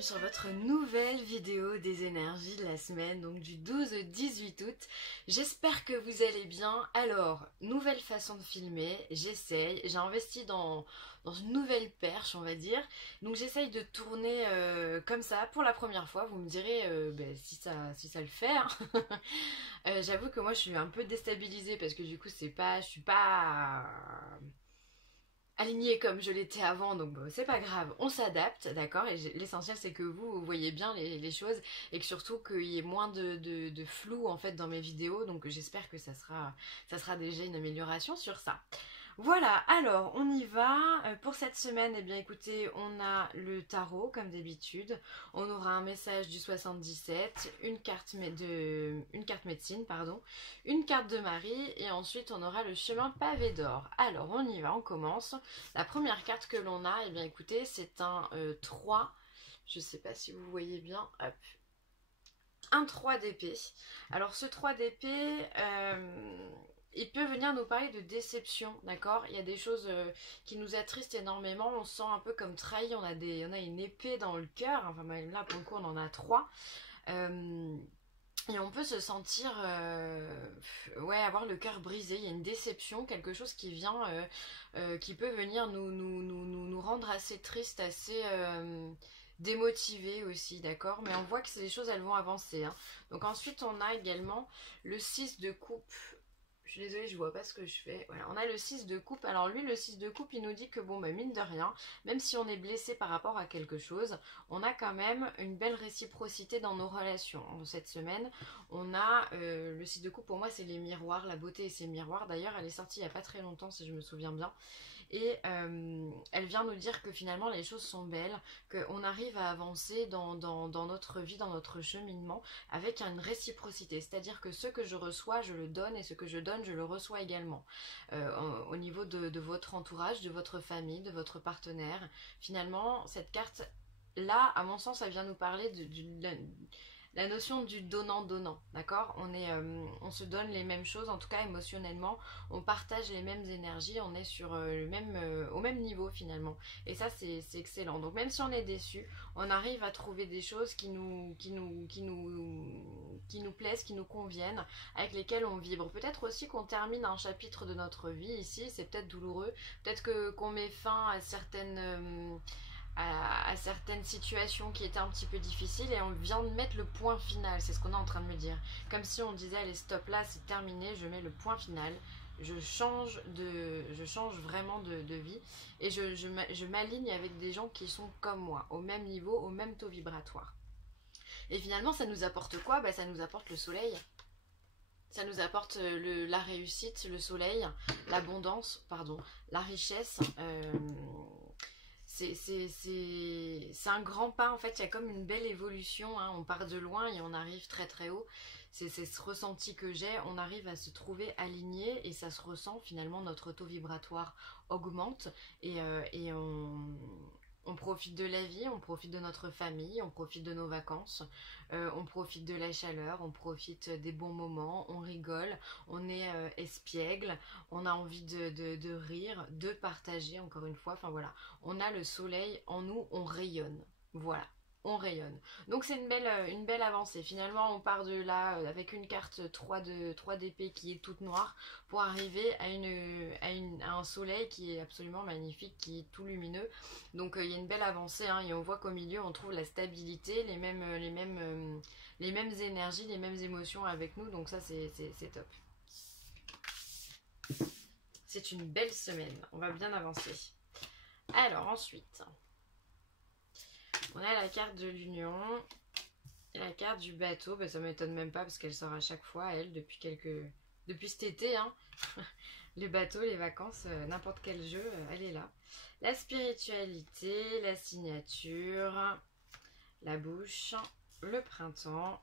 bienvenue sur votre nouvelle vidéo des énergies de la semaine, donc du 12 au 18 août. J'espère que vous allez bien. Alors, nouvelle façon de filmer, j'essaye, j'ai investi dans une nouvelle perche on va dire, donc j'essaye de tourner comme ça pour la première fois. Vous me direz si ça le fait, hein. J'avoue que moi je suis un peu déstabilisée parce que du coup je suis pas alignée comme je l'étais avant, donc bon, c'est pas grave, on s'adapte, d'accord. Et l'essentiel c'est que vous voyez bien les choses et que surtout qu'il y ait moins de flou en fait dans mes vidéos, donc j'espère que ça sera déjà une amélioration sur ça. Voilà, alors on y va. Pour cette semaine, eh bien écoutez, on a le tarot comme d'habitude, on aura un message du 77, une carte médecine, pardon, une carte de Marie et ensuite on aura le chemin pavé d'or. Alors on y va, on commence. La première carte que l'on a, eh bien écoutez, c'est un 3, je sais pas si vous voyez bien, hop, un 3 d'épée. Alors ce 3 d'épée, il peut venir nous parler de déception, d'accord. Il y a des choses qui nous attristent énormément, on se sent un peu comme trahi, on a une épée dans le cœur, enfin là pour le coup on en a 3. Et on peut se sentir, avoir le cœur brisé, il y a une déception, quelque chose qui vient, qui peut venir nous rendre assez tristes, assez démotivés aussi, d'accord. Mais on voit que ces choses, elles vont avancer, hein. Donc ensuite, on a également le 6 de coupe. Je suis désolée, je vois pas ce que je fais. Voilà, on a le 6 de coupe. Alors lui, le 6 de coupe, il nous dit que bon, mine de rien, même si on est blessé par rapport à quelque chose, on a quand même une belle réciprocité dans nos relations. Cette semaine, on a le 6 de coupe, pour moi, c'est les miroirs, la beauté et ses miroirs. D'ailleurs, elle est sortie il y a pas très longtemps, si je me souviens bien. Et elle vient nous dire que finalement les choses sont belles, qu'on arrive à avancer dans notre vie, dans notre cheminement avec une réciprocité, c'est-à-dire que ce que je reçois je le donne et ce que je donne je le reçois également, au niveau de votre entourage, de votre famille, de votre partenaire. Finalement cette carte là, à mon sens, elle vient nous parler de la notion du donnant-donnant, d'accord. On se donne les mêmes choses, en tout cas émotionnellement, on partage les mêmes énergies, on est sur au même niveau finalement. Et ça, c'est excellent. Donc même si on est déçu, on arrive à trouver des choses qui nous plaisent, qui nous conviennent, avec lesquelles on vibre. Peut-être aussi qu'on termine un chapitre de notre vie ici, c'est peut-être douloureux, peut-être qu'on met fin à certaines situations qui étaient un petit peu difficiles et on vient de mettre le point final, c'est ce qu'on est en train de me dire. Comme si on disait allez stop là, c'est terminé, je mets le point final, je change vraiment de vie et je m'aligne avec des gens qui sont comme moi, au même niveau, au même taux vibratoire. Et finalement ça nous apporte quoi? Ça nous apporte le soleil. Ça nous apporte la réussite, le soleil, l'abondance, pardon, la richesse. C'est un grand pas en fait, il y a comme une belle évolution, hein. On part de loin et on arrive très très haut. C'est ce ressenti que j'ai, on arrive à se trouver aligné et ça se ressent finalement, notre taux vibratoire augmente et on profite de la vie, on profite de notre famille, on profite de nos vacances, on profite de la chaleur, on profite des bons moments, on rigole, on est espiègle, on a envie de rire, de partager encore une fois, enfin voilà. On a le soleil en nous, on rayonne, voilà. On rayonne. Donc c'est une belle avancée. Finalement, on part de là avec une carte 3 d'épée qui est toute noire pour arriver à un soleil qui est absolument magnifique, qui est tout lumineux. Donc il y a une belle avancée, hein, et on voit qu'au milieu, on trouve la stabilité, les mêmes énergies, les mêmes émotions avec nous. Donc ça, c'est top. C'est une belle semaine. On va bien avancer. Alors ensuite, on a la carte de l'union et la carte du bateau. Ça m'étonne même pas parce qu'elle sort à chaque fois, elle, depuis cet été, hein. Les bateaux, les vacances, n'importe quel jeu, elle est là. La spiritualité, la signature, la bouche, le printemps.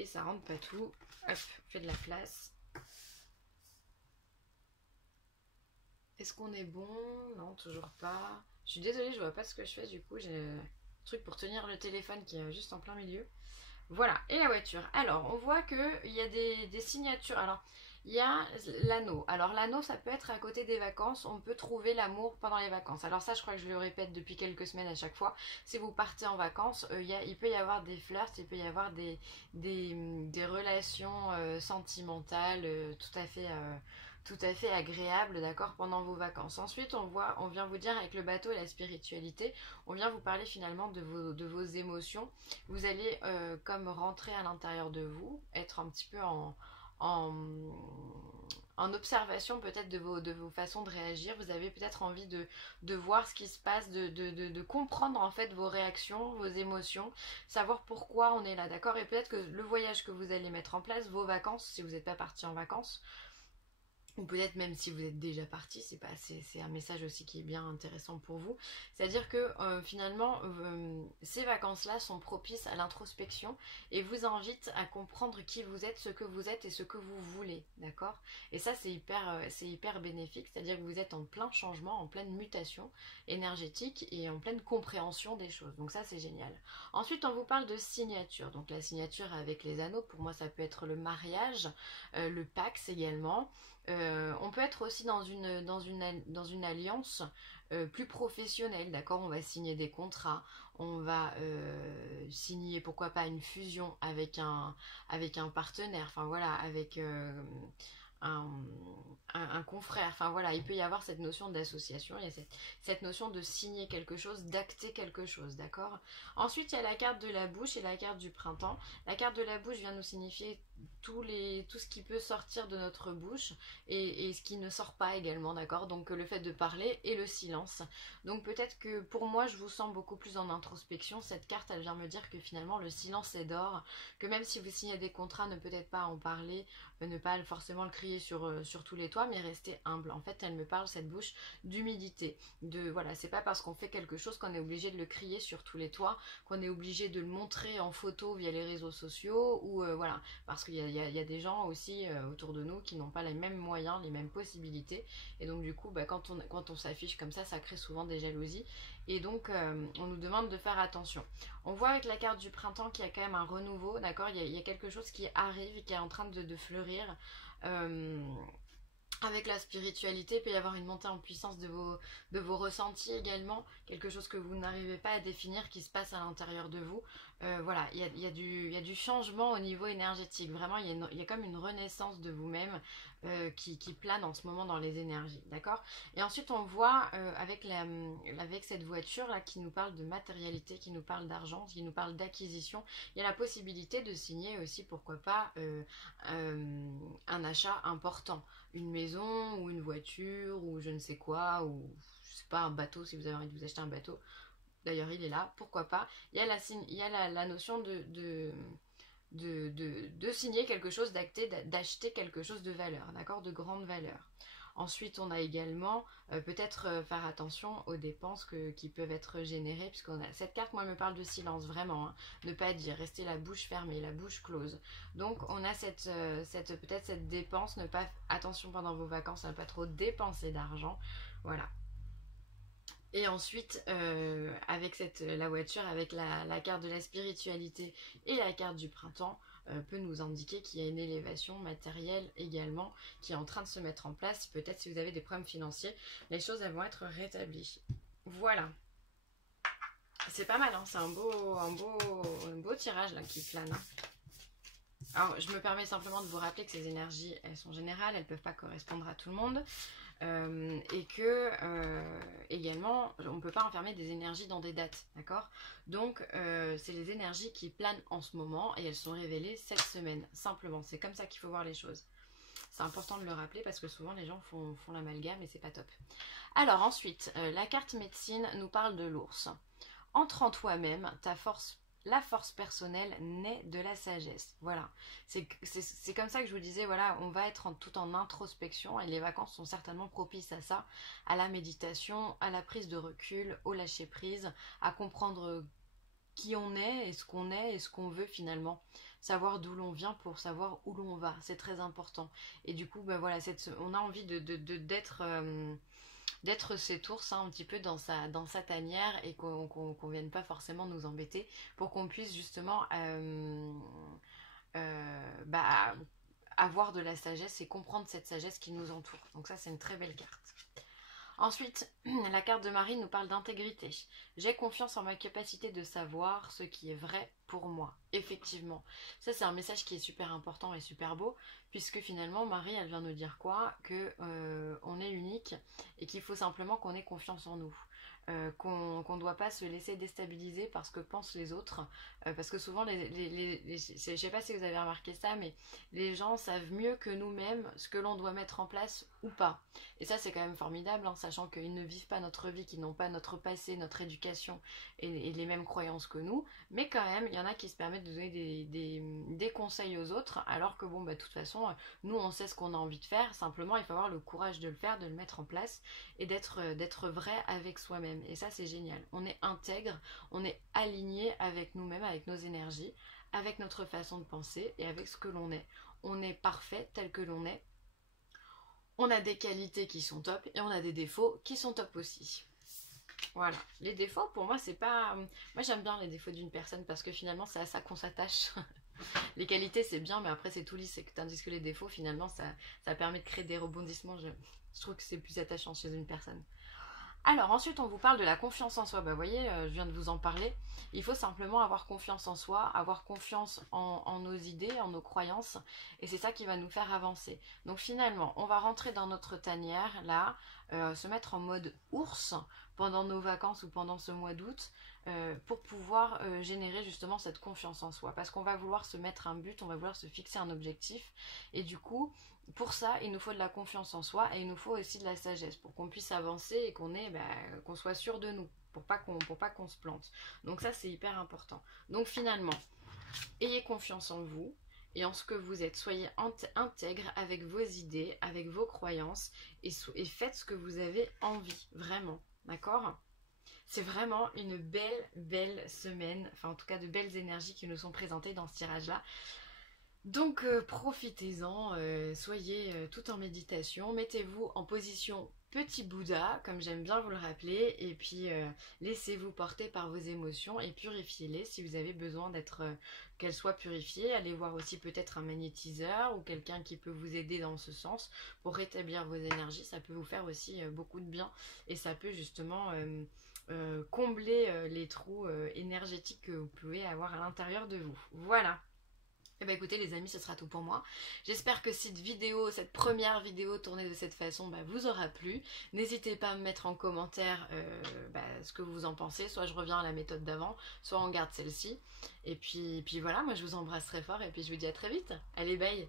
Et ça rentre pas tout. Hop, on fait de la place. Est-ce qu'on est bon? Non, toujours pas. Je suis désolée, je vois pas ce que je fais, du coup j'ai un truc pour tenir le téléphone qui est juste en plein milieu. Voilà, et la voiture. Alors, on voit qu'il y a des signatures. Alors, Il y a l'anneau. Alors l'anneau, ça peut être à côté des vacances. On peut trouver l'amour pendant les vacances. Alors ça, je crois que je le répète depuis quelques semaines à chaque fois. Si vous partez en vacances, il peut y avoir des flirts, il peut y avoir des relations sentimentales tout à fait agréables, d'accord, pendant vos vacances. Ensuite, on vient vous dire avec le bateau et la spiritualité, on vient vous parler finalement de vos émotions. Vous allez comme rentrer à l'intérieur de vous, être un petit peu en, en observation peut-être de vos façons de réagir. Vous avez peut-être envie de voir ce qui se passe, de comprendre en fait vos réactions, vos émotions, savoir pourquoi on est là, d'accord. Et peut-être que le voyage que vous allez mettre en place, vos vacances, si vous n'êtes pas parti en vacances, ou peut-être même si vous êtes déjà parti, c'est un message aussi qui est bien intéressant pour vous. C'est-à-dire que finalement, ces vacances-là sont propices à l'introspection et vous invitent à comprendre qui vous êtes, ce que vous êtes et ce que vous voulez, d'accord. Et ça, c'est hyper bénéfique, c'est-à-dire que vous êtes en plein changement, en pleine mutation énergétique et en pleine compréhension des choses. Donc ça, c'est génial. Ensuite, on vous parle de signature. Donc la signature avec les anneaux, pour moi, ça peut être le mariage, le Pax également. On peut être aussi dans une alliance plus professionnelle, d'accord. On va signer des contrats, on va signer pourquoi pas une fusion avec un partenaire, enfin voilà, avec un, un confrère, enfin voilà, il peut y avoir cette notion d'association, il y a cette notion de signer quelque chose, d'acter quelque chose, d'accord. Ensuite, il y a la carte de la bouche et la carte du printemps. La carte de la bouche vient nous signifier tout ce qui peut sortir de notre bouche et ce qui ne sort pas également, d'accord. Donc le fait de parler et le silence. Donc peut-être que pour moi, je vous sens beaucoup plus en introspection. Cette carte, elle vient me dire que finalement le silence est d'or, que même si vous signez des contrats, ne peut-être pas en parler, ne pas forcément le crier sur tous les toits, mais rester humble. En fait, elle me parle, cette bouche, d'humilité. Voilà, c'est pas parce qu'on fait quelque chose qu'on est obligé de le crier sur tous les toits, qu'on est obligé de le montrer en photo via les réseaux sociaux, ou voilà, parce qu'il y a des gens aussi autour de nous qui n'ont pas les mêmes moyens, les mêmes possibilités, et donc du coup, quand on s'affiche comme ça crée souvent des jalousies, et donc on nous demande de faire attention. On voit avec la carte du printemps qu'il y a quand même un renouveau, d'accord, il y a quelque chose qui arrive, qui est en train de fleurir. Euh, avec la spiritualité, il peut y avoir une montée en puissance de vos ressentis également, quelque chose que vous n'arrivez pas à définir qui se passe à l'intérieur de vous. Voilà, il y a du changement au niveau énergétique. Vraiment, il y a comme une renaissance de vous-même qui plane en ce moment dans les énergies. D'accord. Et ensuite, on voit avec cette voiture là qui nous parle de matérialité, qui nous parle d'argent, qui nous parle d'acquisition, il y a la possibilité de signer aussi, pourquoi pas, un achat important, une maison ou une voiture ou je ne sais quoi, ou je sais pas, un bateau si vous avez envie de vous acheter un bateau. D'ailleurs, il est là, pourquoi pas. Il y a la notion de signer quelque chose, d'acter, d'acheter quelque chose de valeur, d'accord, de grande valeur. Ensuite, on a également peut-être faire attention aux dépenses qui peuvent être générées, puisqu'on a cette carte, moi, me parle de silence, vraiment, hein, ne pas dire, rester la bouche fermée, la bouche close. Donc, on a peut-être cette dépense, ne pas, attention pendant vos vacances, à ne pas trop dépenser d'argent, voilà. Et ensuite, avec la voiture, avec la carte de la spiritualité et la carte du printemps, peut nous indiquer qu'il y a une élévation matérielle également qui est en train de se mettre en place. Peut-être si vous avez des problèmes financiers, les choses elles vont être rétablies. Voilà. C'est pas mal, hein, c'est un beau tirage là qui plane. Hein. Alors, je me permets simplement de vous rappeler que ces énergies, elles sont générales, elles ne peuvent pas correspondre à tout le monde. Et que également on ne peut pas enfermer des énergies dans des dates, d'accord. Donc c'est les énergies qui planent en ce moment et elles sont révélées cette semaine, simplement, c'est comme ça qu'il faut voir les choses. C'est important de le rappeler parce que souvent les gens font l'amalgame et c'est pas top. Alors ensuite, la carte médecine nous parle de l'ours. Entre en toi-même, la force personnelle naît de la sagesse. Voilà, c'est comme ça que je vous disais, voilà, on va être tout en introspection et les vacances sont certainement propices à ça, à la méditation, à la prise de recul, au lâcher prise, à comprendre qui on est et ce qu'on veut finalement. Savoir d'où l'on vient pour savoir où l'on va, c'est très important. Et du coup, ben voilà, on a envie d'être cet ours, hein, un petit peu dans sa tanière et qu'on vienne pas forcément nous embêter pour qu'on puisse justement bah, avoir de la sagesse et comprendre cette sagesse qui nous entoure. Donc ça, c'est une très belle carte. Ensuite, la carte de Marie nous parle d'intégrité. J'ai confiance en ma capacité de savoir ce qui est vrai pour moi. Effectivement, ça c'est un message qui est super important et super beau, puisque finalement Marie, elle vient nous dire quoi? Que on est unique et qu'il faut simplement qu'on ait confiance en nous. Qu'on ne doit pas se laisser déstabiliser par ce que pensent les autres, parce que souvent, je sais pas si vous avez remarqué ça, mais les gens savent mieux que nous-mêmes ce que l'on doit mettre en place ou pas. Et ça, c'est quand même formidable, hein, sachant qu'ils ne vivent pas notre vie, qu'ils n'ont pas notre passé, notre éducation et les mêmes croyances que nous, mais quand même, il y en a qui se permettent de donner des conseils aux autres, alors que bon, bah, de toute façon, nous, on sait ce qu'on a envie de faire, simplement, il faut avoir le courage de le faire, de le mettre en place, et d'être vrai avec soi-même. Et ça, c'est génial. On est intègre, on est aligné avec nous-mêmes, avec nos énergies, avec notre façon de penser et avec ce que l'on est. On est parfait tel que l'on est. On a des qualités qui sont top et on a des défauts qui sont top aussi. Voilà. Les défauts, pour moi, c'est pas... Moi, j'aime bien les défauts d'une personne parce que finalement, c'est à ça qu'on s'attache. Les qualités, c'est bien, mais après, c'est tout lisse. Tandis que les défauts, finalement, ça permet de créer des rebondissements. Je trouve que c'est plus attachant chez une personne. Alors ensuite on vous parle de la confiance en soi, bah vous voyez, je viens de vous en parler, il faut simplement avoir confiance en soi, avoir confiance en nos idées, en nos croyances, et c'est ça qui va nous faire avancer. Donc finalement, on va rentrer dans notre tanière, là, se mettre en mode ours pendant nos vacances ou pendant ce mois d'août, pour pouvoir générer justement cette confiance en soi, parce qu'on va vouloir se mettre un but, on va vouloir se fixer un objectif, et du coup, pour ça, il nous faut de la confiance en soi et il nous faut aussi de la sagesse pour qu'on puisse avancer et qu'on soit sûr de nous, pour pas qu'on se plante. Donc ça, c'est hyper important. Donc finalement, ayez confiance en vous et en ce que vous êtes. Soyez intègre avec vos idées, avec vos croyances et faites ce que vous avez envie, vraiment. D'accord ? C'est vraiment une belle semaine, enfin en tout cas de belles énergies qui nous sont présentées dans ce tirage-là. Donc profitez-en, soyez tout en méditation, mettez-vous en position petit Bouddha, comme j'aime bien vous le rappeler, et puis laissez-vous porter par vos émotions et purifiez-les si vous avez besoin qu'elles soient purifiées. Allez voir aussi peut-être un magnétiseur ou quelqu'un qui peut vous aider dans ce sens pour rétablir vos énergies, ça peut vous faire aussi beaucoup de bien et ça peut justement combler les trous énergétiques que vous pouvez avoir à l'intérieur de vous. Voilà. Eh bien écoutez les amis, ce sera tout pour moi. J'espère que cette première vidéo tournée de cette façon vous aura plu. N'hésitez pas à me mettre en commentaire ce que vous en pensez. Soit je reviens à la méthode d'avant, soit on garde celle-ci. Et puis voilà, moi je vous embrasse très fort et puis je vous dis à très vite. Allez, bye!